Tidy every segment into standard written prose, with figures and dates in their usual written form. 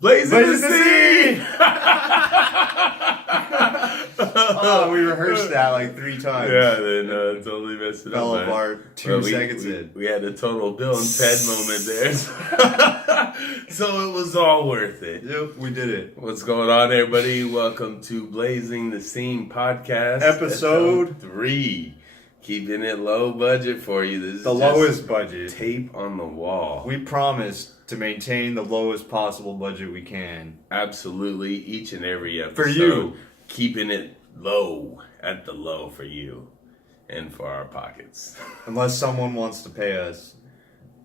Blazing the scene! Oh, we rehearsed that like 3 times. Yeah, then totally messed it Fell up. apart 2 seconds in. We had a total Bill and Ted moment there. So it was all worth it. Yep, we did it. What's going on, everybody? Welcome to Blazing the Scene podcast. Episode 3. Keeping it low budget for you. This is the lowest budget. Tape on the wall. We promised to maintain the lowest possible budget we can. Absolutely, each and every episode. For you. Keeping it low, at the low for you and for our pockets. Unless someone wants to pay us,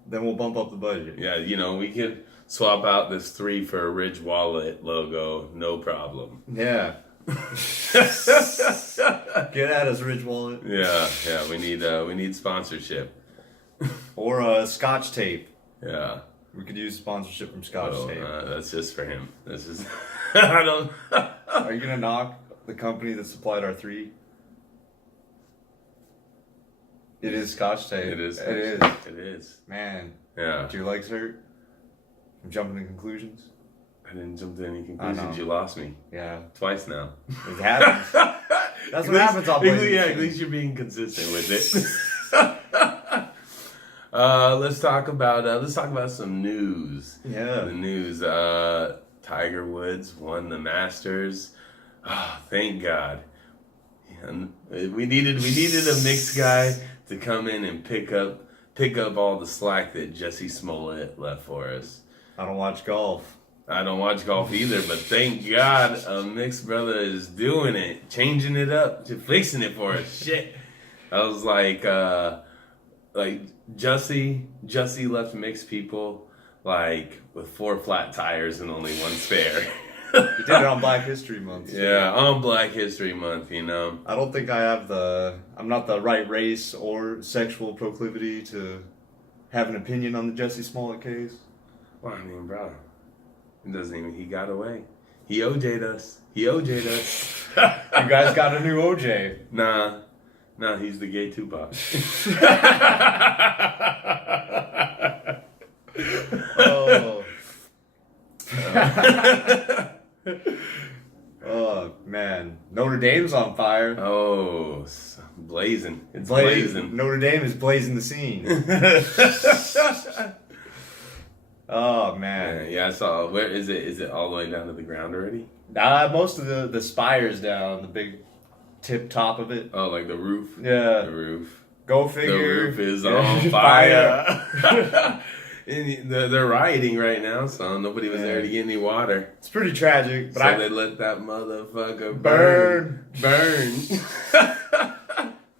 then we'll bump up the budget. Yeah, you know, we could swap out this 3 for a Ridge Wallet logo, no problem. Yeah. Get at us, Ridge Wallet. Yeah, we need sponsorship. Or Scotch tape. Yeah. We could use sponsorship from Scotch tape. That's just for him. This is I don't. Are you gonna knock the company that supplied our 3? It is Scotch tape. It is. It is. Man. Yeah. Do your legs hurt? I'm jumping to conclusions. I didn't jump to any conclusions. I know. You lost me. Yeah. Twice now. It happens. That's what happens on Blazing. Yeah, at least you're being consistent with it. Let's talk about some news. Yeah. The news. Tiger Woods won the Masters. Oh, thank God. And we needed a mixed guy to come in and pick up all the slack that Jussie Smollett left for us. I don't watch golf. I don't watch golf either, but thank God a mixed brother is doing it, changing it up, fixing it for us. Shit. I was like Jussie left mixed people like with 4 flat tires and only 1 spare. You did it on Black History Month. Yeah, on Black History Month, you know. I don't think I'm not the right race or sexual proclivity to have an opinion on the Jussie Smollett case. Well, I mean, bro, he got away. He OJ'd us. You guys got a new OJ. Nah, he's the gay Tupac. Oh. Oh man, Notre Dame's on fire. Oh, blazing! It's blazing. Notre Dame is blazing the scene. Oh man. Yeah, I saw. Where is it? Is it all the way down to the ground already? Most of the spire's down, the big tip top of it. Oh, like the roof. Yeah, the roof. Go figure. The roof is on fire. And they're rioting right now, so nobody was there to get any water. It's pretty tragic, but they let that motherfucker burn.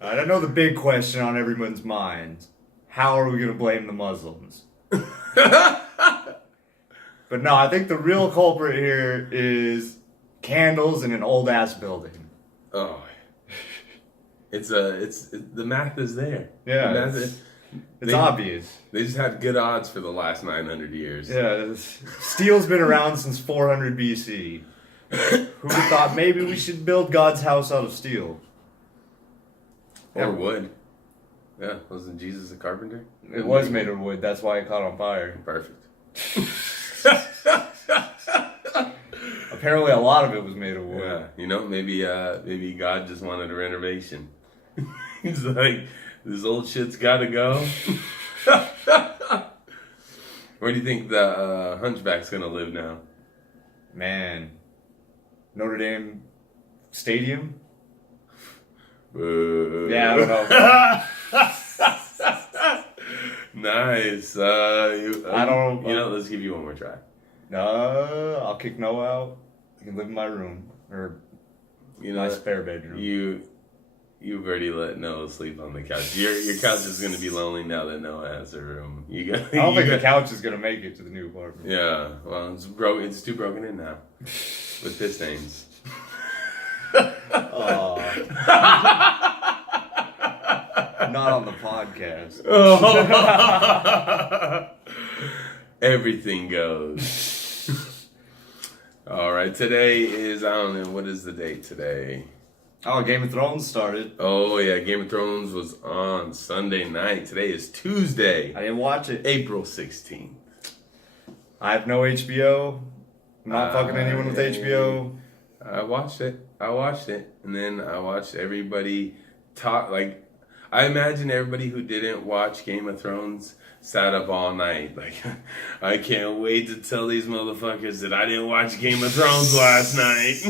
I don't know the big question on everyone's mind. How are we going to blame the Muslims? But no, I think the real culprit here is candles in an old ass building. Oh, the math is there. Yeah, it's obvious. They just had good odds for the last 900 years. Yeah, steel's been around since 400 BC. Who would have thought maybe we should build God's house out of steel? Or wood. Yeah, wasn't Jesus a carpenter? It was made of wood. That's why it caught on fire. Perfect. Apparently, a lot of it was made of wood. Yeah, you know, maybe God just wanted a renovation. He's like, this old shit's got to go. Where do you think the Hunchback's gonna live now? Man, Notre Dame Stadium. Yeah, I don't know. Nice. I don't. You know, let's give you one more try. I'll kick Noah out. You can live in my room or my spare bedroom. You've already let Noah sleep on the couch. Your couch is going to be lonely now that Noah has a room. I don't think the couch is going to make it to the new apartment. Yeah, well, it's broken. It's too broken in now with piss stains. Not on the podcast. Everything goes. All right, today is, I don't know, what is the date today? Oh, Game of Thrones started. Oh, yeah, Game of Thrones was on Sunday night. Today is Tuesday. I didn't watch it. April 16th. I have no HBO. I'm not fucking anyone with HBO. I watched it, and then I watched everybody talk. Like, I imagine everybody who didn't watch Game of Thrones sat up all night. Like, I can't wait to tell these motherfuckers that I didn't watch Game of Thrones last night.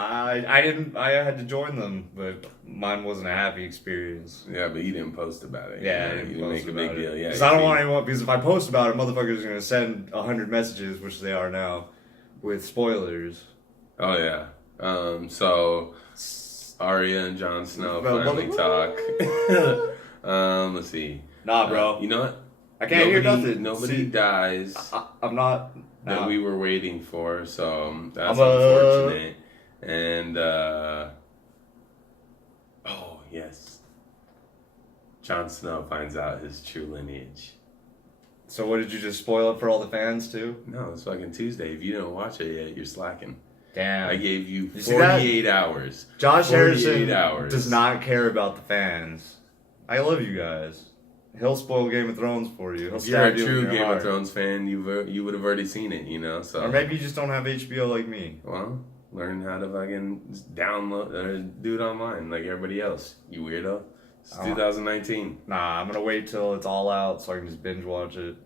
I didn't. I had to join them, but mine wasn't a happy experience. Yeah, but you didn't post about it. Yeah, you I didn't didn't post make a about big deal. it. Yeah, Because I don't want anyone. Because if I post about it, motherfuckers are gonna send 100 messages, which they are now, with spoilers. Oh yeah. So Arya and Jon Snow finally talk. Let's see. Nah, bro. You know what? I can't hear nothing. Nobody dies I'm not. that we were waiting for, so that's I'm unfortunate. And oh yes, Jon Snow finds out his true lineage. So what, did you just spoil it for all the fans too? No, it's fucking Tuesday. If you don't watch it yet, you're slacking. Damn. I gave you see that? 48 hours. Josh 48 Harrison hours. does not care about the fans. I love you guys. He'll spoil Game of Thrones for you. He'll If you're a stab you in true your Game heart. of Thrones fan, you would have already seen it, you know. So Or maybe you just don't have HBO like me. well, learn how to fucking download or do it online like everybody else. You weirdo. It's 2019. Nah, I'm gonna wait till it's all out so I can just binge watch it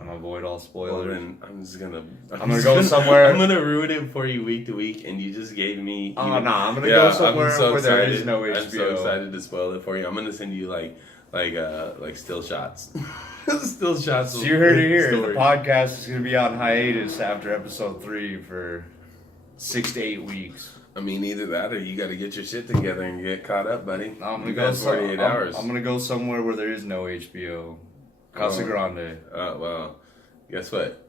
and avoid all Well, spoilers. then I'm gonna go somewhere. I'm gonna ruin it for you week to week, and you just gave me. Oh, nah, I'm gonna go somewhere where there is no HBO. I'm so excited to spoil it for you. I'm gonna send you like still shots. Still shots. So you heard it here. The podcast is gonna be on hiatus after episode 3 for 6 to 8 weeks. I mean, either that or you got to get your shit together and get caught up, buddy. I'm gonna You go got 48 hours. I'm gonna go somewhere where there is no HBO. Casa Grande. Well, guess what?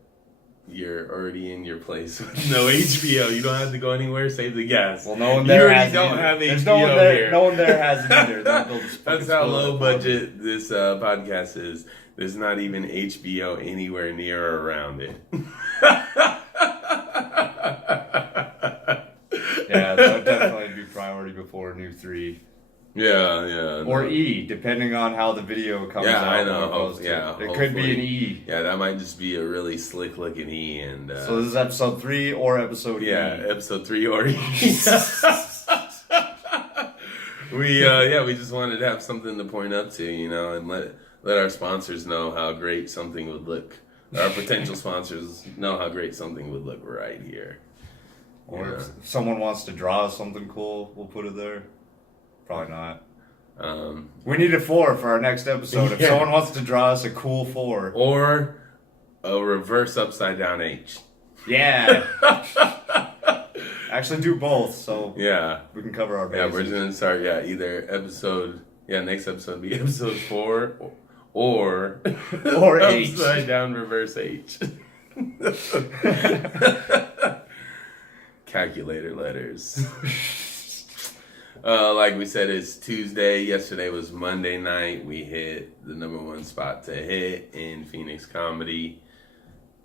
You're already in your place with no HBO. You don't have to go anywhere. Save the gas. Well, no one there has don't it. have There's HBO here. No one there has it either. That's how low budget this podcast is. There's not even HBO anywhere near or around it. Yeah, that would definitely be priority before New 3. Yeah. Or E, depending on how the video comes out. Yeah, I know. It could be an E. Yeah, that might just be a really slick looking E. And so this is episode 3 or episode E? Yeah, episode 3 or E. We just wanted to have something to point up to, you know, and let our sponsors know how great something would look. Our potential sponsors know how great something would look right here. Or if someone wants to draw something cool, we'll put it there. Probably not. We need a 4 for our next episode. If someone wants to draw us a cool 4. Or a reverse upside down H. Yeah. Actually do both, so yeah, we can cover our bases. Yeah, we're going to start, next episode be episode 4 or H. Upside down reverse H. Calculator letters. Like we said, it's Tuesday. Yesterday was Monday night. We hit the #1 spot to hit in Phoenix comedy.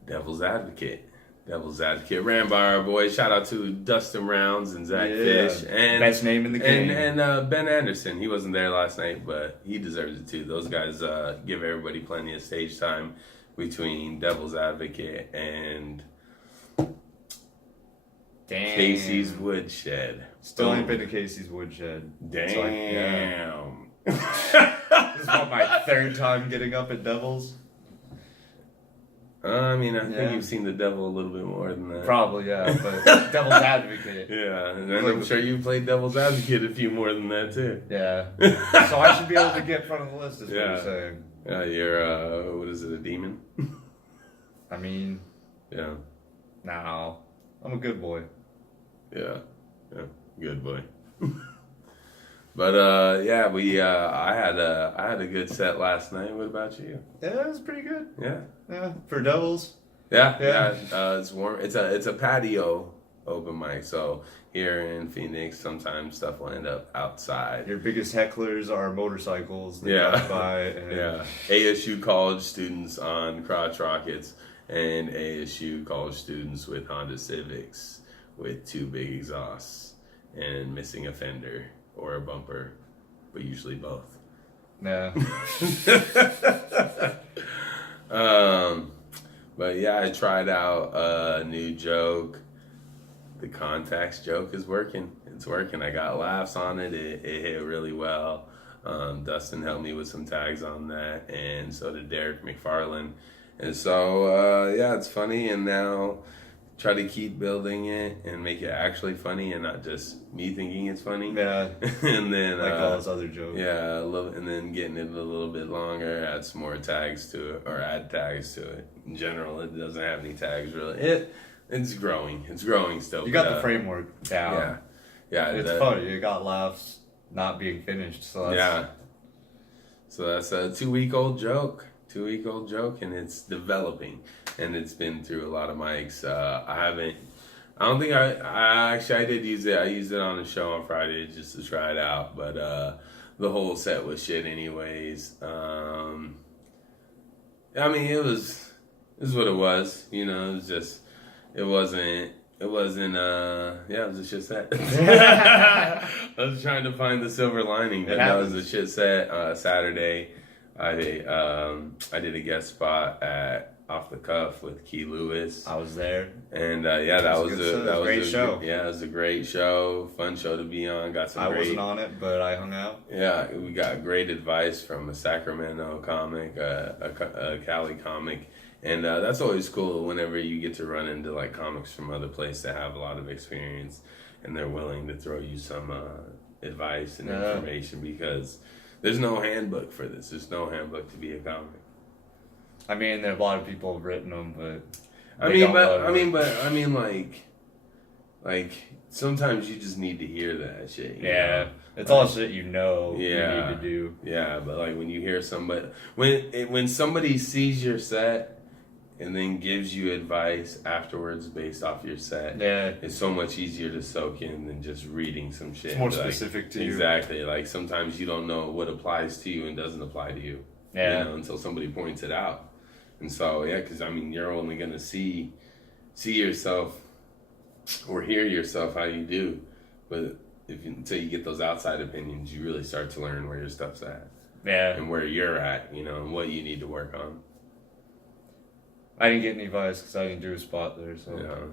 Devil's Advocate ran by our boys. Shout out to Dustin Rounds and Zach Fish and best name in the game. And Ben Anderson. He wasn't there last night, but he deserves it too. Those guys give everybody plenty of stage time between Devil's Advocate and Casey's Woodshed. Still ain't been to Casey's Woodshed. Damn. This is what, my 3rd time getting up at Devil's? I mean, I think you've seen the devil a little bit more than that. Probably, yeah, but Devil's Advocate. Yeah, and I'm sure you played Devil's Advocate a few more than that too. Yeah. So I should be able to get front of the list, is what you're saying. Yeah, you're, what is it, a demon? I mean... Yeah. No. I'm a good boy. Yeah, good boy. But we I had a good set last night. What about you? Yeah, it was pretty good. Yeah, for Devils. Yeah. It's warm. It's a patio open mic. So here in Phoenix, sometimes stuff will end up outside. Your biggest hecklers are motorcycles that drive by. And... ASU college students on crotch rockets and ASU college students with Honda Civics with 2 big exhausts and missing a fender or a bumper, but usually both. But yeah, I tried out a new joke. The contacts joke is working. It's working. I got laughs on it. It hit really well. Dustin helped me with some tags on that, and so did Derek McFarland. And so, yeah, it's funny, and now try to keep building it and make it actually funny and not just me thinking it's funny. Yeah. And then like all those other jokes. Yeah, and then getting it a little bit longer, add some more tags to it, or add tags to it. In general, it doesn't have any tags really. It's growing. It's growing still. You got the framework down. Yeah. Yeah. It's funny. You got laughs not being finished. So that's... Yeah. So that's a 2-week-old joke. 2-week-old joke, and it's developing, and it's been through a lot of mics. I did use it. I used it on the show on Friday just to try it out, but the whole set was shit anyways. I mean, it was what it was, you know. It was just, it wasn't it was a shit set. I was trying to find the silver lining, but that was a shit set. Saturday I did a guest spot at Off the Cuff with Key Lewis. I was there, and that was a great show. Yeah, it was a great show, fun show to be on. I wasn't on it, but I hung out. Yeah, we got great advice from a Sacramento comic, a Cali comic, and that's always cool whenever you get to run into like comics from other places that have a lot of experience, and they're willing to throw you some advice and information, because there's no handbook for this. There's no handbook to be a comic. I mean, there are a lot of people have written them, but like sometimes you just need to hear that shit. You know? It's all shit you need to do. Yeah, but like when you hear somebody, when somebody sees your set and then gives you advice afterwards based off your set, it's so much easier to soak in than just reading some shit. It's more specific to you. Exactly. Like sometimes you don't know what applies to you and doesn't apply to you. Yeah. You know, until somebody points it out. And so, because I mean, you're only gonna see yourself or hear yourself how you do, but until you get those outside opinions, you really start to learn where your stuff's at, and where you're at, you know, and what you need to work on. I didn't get any advice because I didn't do a spot there, so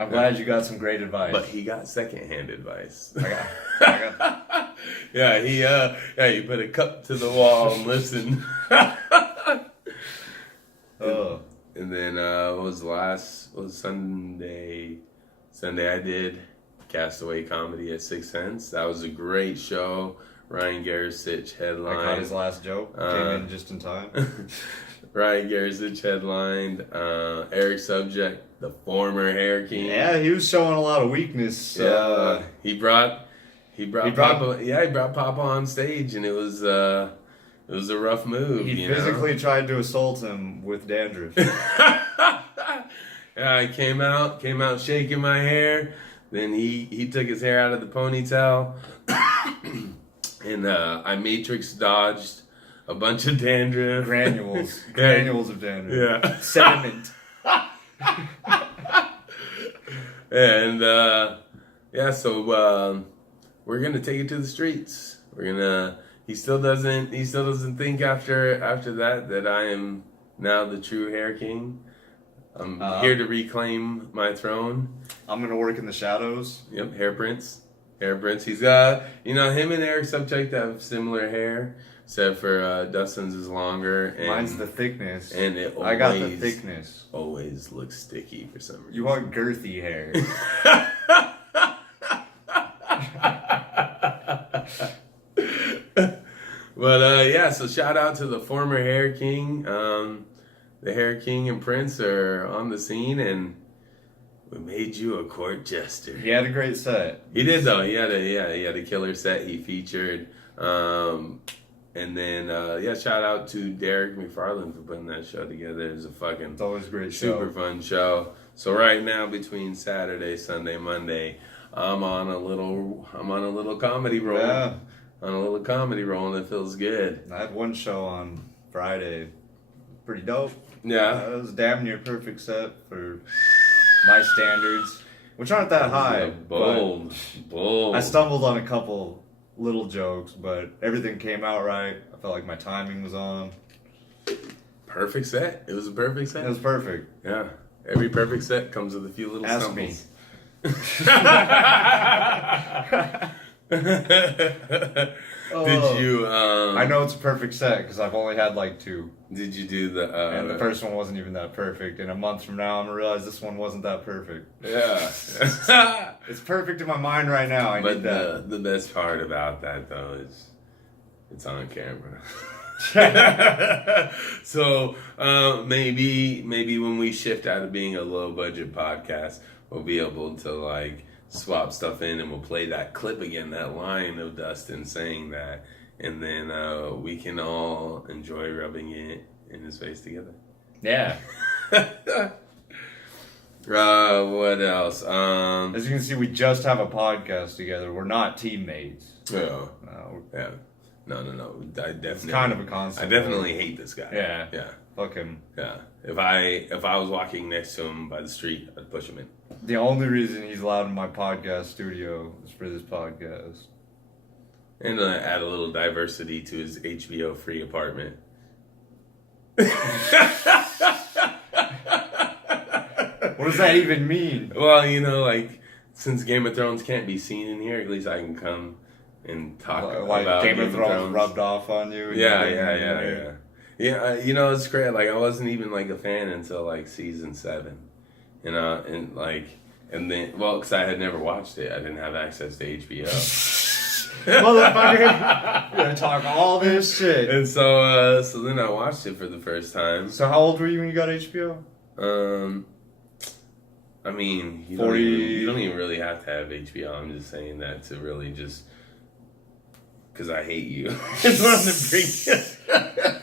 I'm glad you got some great advice. But he got secondhand advice. I got. You put a cup to the wall and listen. And then what was Sunday? Sunday I did Castaway Comedy at 6 Cents. That was a great show. Ryan Garasich headlined. I caught his last joke. Came in just in time. Ryan Garasich headlined. Eric Subject, the former Hair King. Yeah, he was showing a lot of weakness. He brought Papa. Yeah, he brought Papa on stage, and it was a rough move. He physically tried to assault him with dandruff. I came out shaking my hair. Then he took his hair out of the ponytail, and I matrix dodged a bunch of dandruff. Granules of dandruff. Yeah. Sediment. And so we're gonna take it to the streets. He still doesn't think after that I am now the true Hair King. I'm here to reclaim my throne. I'm gonna work in the shadows. Yep, Hair Prince. He's got, him and Eric Subject have similar hair, except for Dustin's is longer. And mine's the thickness. And I got the thickness. Always looks sticky for some reason. You want girthy hair. But so shout out to the former Hair King. The Hair King and Prince are on the scene, and we made you a court jester. He had a great set. He did though. He had a killer set. He featured, and then shout out to Derek McFarland for putting that show together. It was it's always a great super fun show. So right now between Saturday, Sunday, Monday, I'm on a little comedy roll. Yeah. On a little comedy roll, and it feels good. I had one show on Friday. Pretty dope. Yeah. It was a damn near perfect set for my standards, which aren't that high. Bold. I stumbled on a couple little jokes, but everything came out right. I felt like my timing was on. Perfect. perfect set. It was a perfect set. It was perfect. Yeah. Every perfect set comes with a few little Ask stumbles. Did you? I know it's a perfect set because I've only had like 2. Did you do the? And the first one wasn't even that perfect. And a month from now, I'm gonna realize this one wasn't that perfect. Yeah. It's perfect in my mind right now. I need that. The best part about that though is it's on camera. So maybe when we shift out of being a low budget podcast, we'll be able to like swap stuff in, and we'll play that clip again, that line of Dustin saying that, and then we can all enjoy rubbing it in his face together. Yeah. What else? As you can see, we just have a podcast together. We're not teammates. Oh. Yeah. No. I definitely. It's kind of a concept. I definitely hate this guy. Yeah. Fuck him. Yeah. If I was walking next to him by the street, I'd push him in. The only reason he's allowed in my podcast studio is for this podcast. And add a little diversity to his HBO free apartment. What does that even mean? Well, like, since Game of Thrones can't be seen in here, at least I can come and talk about Game of Thrones rubbed off on you. Yeah. Yeah, it's great. Like, I wasn't even, like, a fan until, like, season 7. And then, because I had never watched it. I didn't have access to HBO. Motherfucker, you're gonna talk all this shit. And so then I watched it for the first time. So how old were you when you got HBO? I mean, you 40. you don't even really have to have HBO. I'm just saying that to really just because I hate you. It's what I'm gonna bring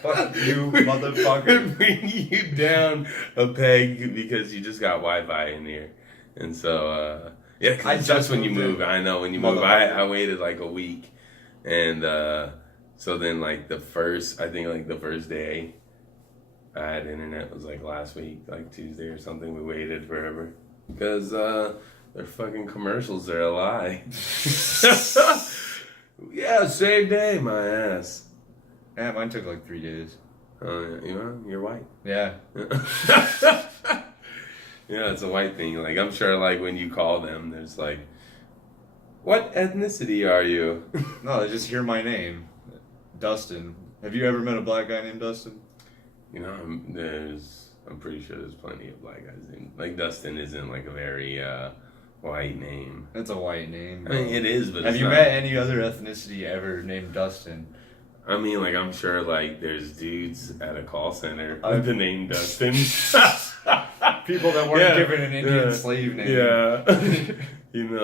Fuck you, motherfucker. Bring you down a peg because you just got Wi-Fi in here, and so yeah. Cause just when you move, I know when you move. I waited like a week, and so then like the first day I had internet was like last week, like Tuesday or something. We waited forever because their fucking commercials are a lie. Yeah, same day, my ass. Yeah, mine took like 3 days. You're white. Yeah. Yeah, it's a white thing. Like, I'm sure, like, when you call them, there's like, what ethnicity are you? No, they just hear my name, Dustin. Have you ever met a black guy named Dustin? I'm pretty sure there's plenty of black guys named, like, Dustin isn't like a very white name. It's a white name, bro. I mean, it is, but have you met any other ethnicity ever named Dustin? I mean, like, I'm sure, like, there's dudes at a call center with the name Dustin. People that weren't given an Indian slave name. Yeah.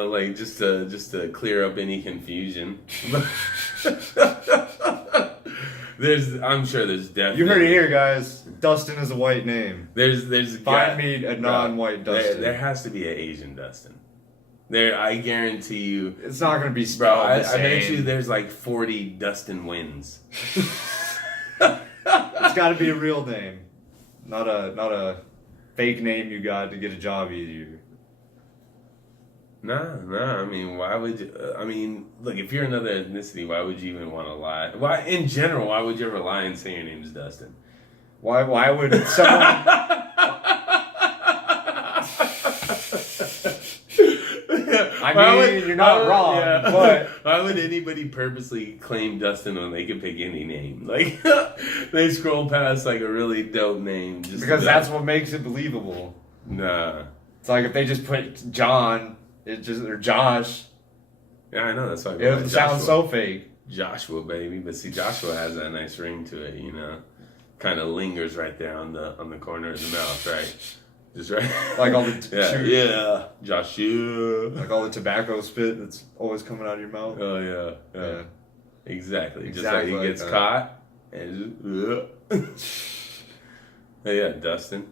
Like, just to clear up any confusion. I'm sure there's definitely... You heard it here, guys. Dustin is a white name. Find me a non-white Dustin. There has to be an Asian Dustin. I guarantee you. It's not going to be spelled the same. I bet you there's like 40 Dustin Wins. It's got to be a real name. Not a fake name you got to get a job easier. No. I mean, why would you? Look, if you're another ethnicity, why would you even want to lie? Why, in general, why would you ever lie and say your name is Dustin? Why would someone... you're not wrong, but... Why would anybody purposely claim Dustin when they could pick any name? Like, they scroll past, like, a really dope name. Just because that's what makes it believable. Nah. It's like if they just put John, or Josh. Yeah, I know, that's why. It sounds so fake. Joshua, baby. But see, Joshua has that nice ring to it, Kind of lingers right there on the corner of the mouth, right? Just right, like all the Joshua, like all the tobacco spit that's always coming out of your mouth. Oh yeah. Exactly. Just like he gets caught and just, yeah, Dustin,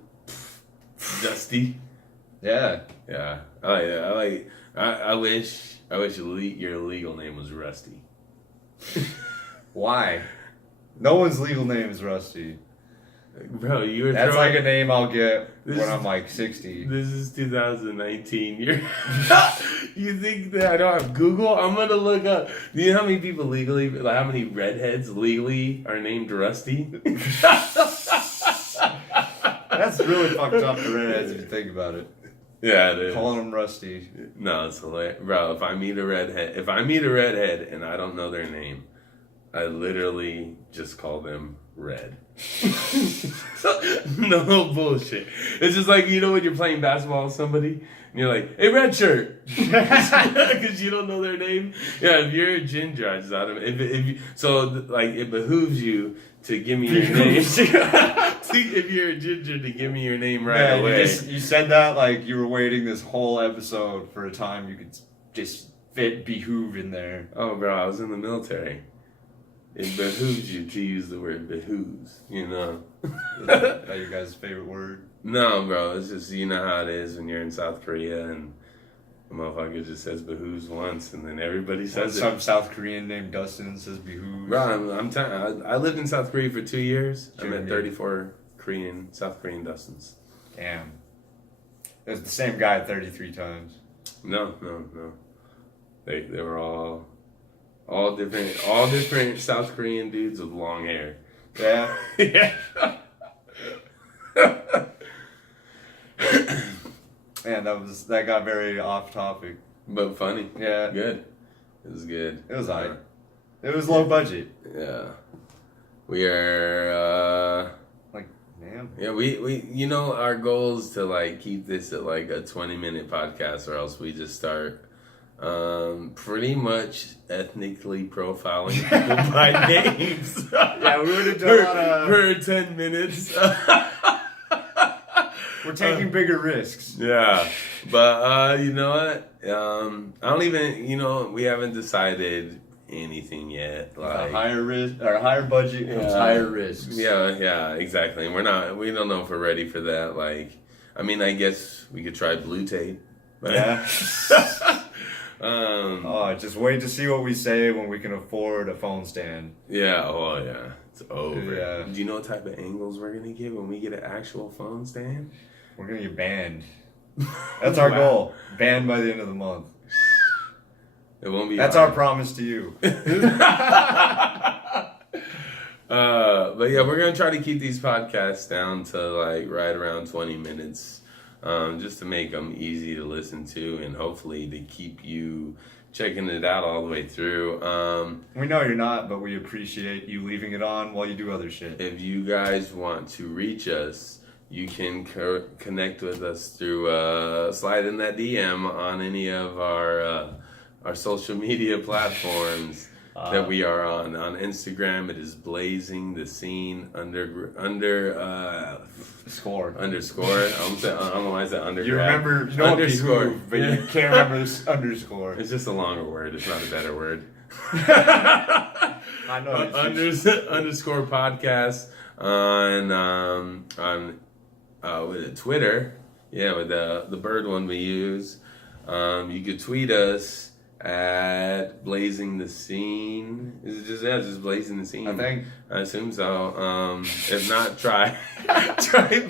Dusty. Yeah. I wish your legal name was Rusty. Why? No one's legal name is Rusty. Bro, that's like a name I'll get when I'm like 60. This is 2019. You think that I don't have Google? I'm gonna look up. Do you know how many people legally, like how many redheads legally are named Rusty? That's really fucked up to redheads if you think about it. Yeah, it is. Calling them Rusty. No, it's hilarious. Bro, if I meet a redhead and I don't know their name, I literally just call them Red. No bullshit. It's just like, you know, when you're playing basketball with somebody and you're like, hey, red shirt. Because you don't know their name. Yeah, if you're a ginger, I just it behooves you to give me your name. If you're a ginger, to give me your name right away. You said that like you were waiting this whole episode for a time you could just fit behoove in there. Oh, bro, I was in the military. It behooves you to use the word behooves, you know. Is that your guys' favorite word? No, bro, it's just, you know how it is when you're in South Korea and a motherfucker just says behooves once and then everybody says it. Some South Korean named Dustin says behooves. Bro, I lived in South Korea for 2 years. I met 34 South Korean Dustins. Damn. There's the same guy 33 times. No. They were all different South Korean dudes with long hair. Yeah. Yeah. Man, that got very off topic. But funny. Yeah. Good. It was good. It was alright. It was low budget. Yeah. We are Damn. yeah, we you know, our goal is to like keep this at like a 20-minute podcast, or else we just start pretty much ethnically profiling people by names. Yeah, we would have done a lot of... for 10 minutes. We're taking bigger risks. Yeah, but you know what? I don't even, you know, we haven't decided anything yet. Like higher risk or higher budget comes higher risks. Yeah, exactly. And we don't know if we're ready for that. Like, I mean, I guess we could try blue tape. But yeah. Just wait to see what we say when we can afford a phone stand. Yeah. Oh yeah. It's over. Yeah. Do you know what type of angles we're gonna get when we get an actual phone stand? We're gonna get banned. That's our goal. Banned by the end of the month. It won't be. That's our promise to you. But yeah, we're gonna try to keep these podcasts down to like right around 20 minutes, just to make them easy to listen to, and hopefully to keep you checking it out all the way through. We know you're not, but we appreciate you leaving it on while you do other shit. If you guys want to reach us, you can connect with us through slide in that DM on any of our social media platforms that we are on. On Instagram, it is Blazing the Scene underscore. I don't know why I said undergrad. You remember, you know underscore, but you can't remember this underscore. It's just a longer word. It's not a better word. I know. Underscore podcast on with Twitter. Yeah, with the bird one we use. You could tweet us at Blazing the Scene. Is it just Blazing the Scene? I think. I assume so. If not, try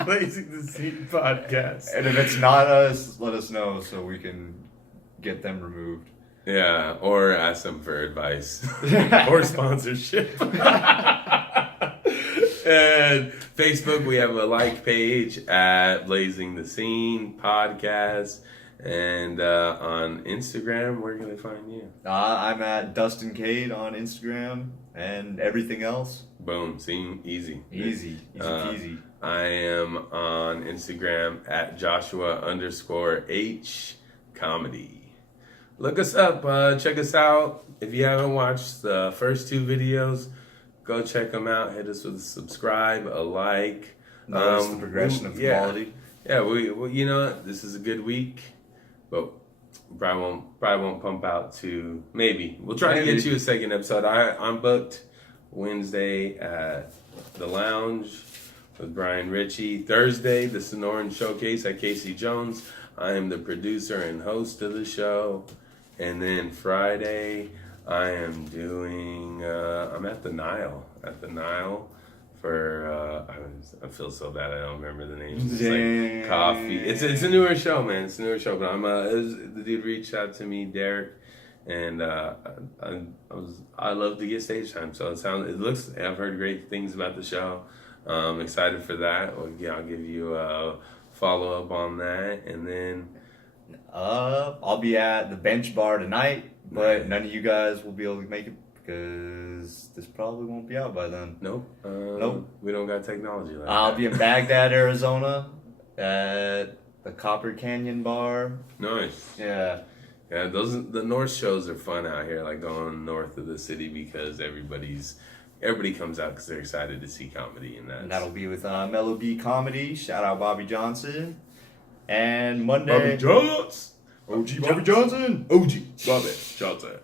Blazing the Scene podcast. And if it's not us, let us know so we can get them removed. Yeah, or ask them for advice or sponsorship. And Facebook, we have a like page at Blazing the Scene podcast. And on Instagram, where can they find you? I'm at Dustin Cade on Instagram, and everything else. Boom, seem easy. Easy peasy. I am on Instagram at Joshua_H comedy. Look us up, check us out. If you haven't watched the first 2 videos, go check them out. Hit us with a subscribe, a like. Notice the progression of quality. Yeah, we you know what? This is a good week. But probably won't pump out to maybe. We'll try to get you a second episode. I'm booked Wednesday at the Lounge with Brian Ritchie. Thursday, the Sonoran Showcase at Casey Jones. I am the producer and host of the show. And then Friday, I am doing. I'm at the Nile. For I feel so bad I don't remember the names. It's like coffee. It's a newer show, man. It's a newer show, but the dude reached out to me, Derek, and I love to get stage time. So I've heard great things about the show. I'm excited for that. Well, yeah, I'll give you a follow up on that, and then I'll be at the bench bar tonight, but none of you guys will be able to make it because this probably won't be out by then. Nope. Nope. We don't got technology like I'll that. be in Baghdad, Arizona, at the Copper Canyon Bar. Nice. Yeah. Yeah, the North shows are fun out here, like going north of the city because everybody comes out because they're excited to see comedy, and that'll be with Mellow B Comedy. Shout out Bobby Johnson. And Monday, Bobby Johnson. OG Bobby Johnson. OG Bobby Johnson.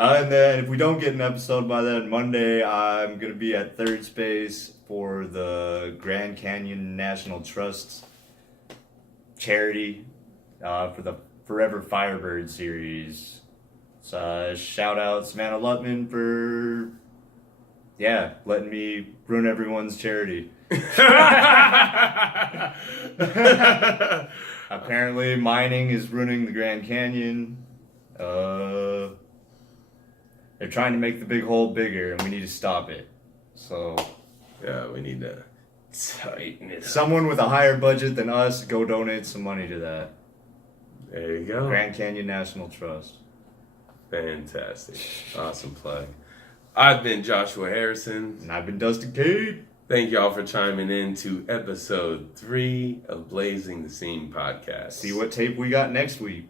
And then if we don't get an episode by then, Monday I'm gonna be at third space for the Grand Canyon National Trust charity for the Forever Firebird series. So shout out Savannah Lutman for letting me ruin everyone's charity. Apparently mining is ruining the Grand Canyon. They're trying to make the big hole bigger and we need to stop it. So yeah, we need to tighten it up. Someone with a higher budget than us, go donate some money to that. There you go. Grand Canyon National Trust. Fantastic. Awesome plug. I've been Joshua Harrison. And I've been Dustin Cade. Thank y'all for chiming in to episode 3 of Blazing the Scene podcast. See what tape we got next week.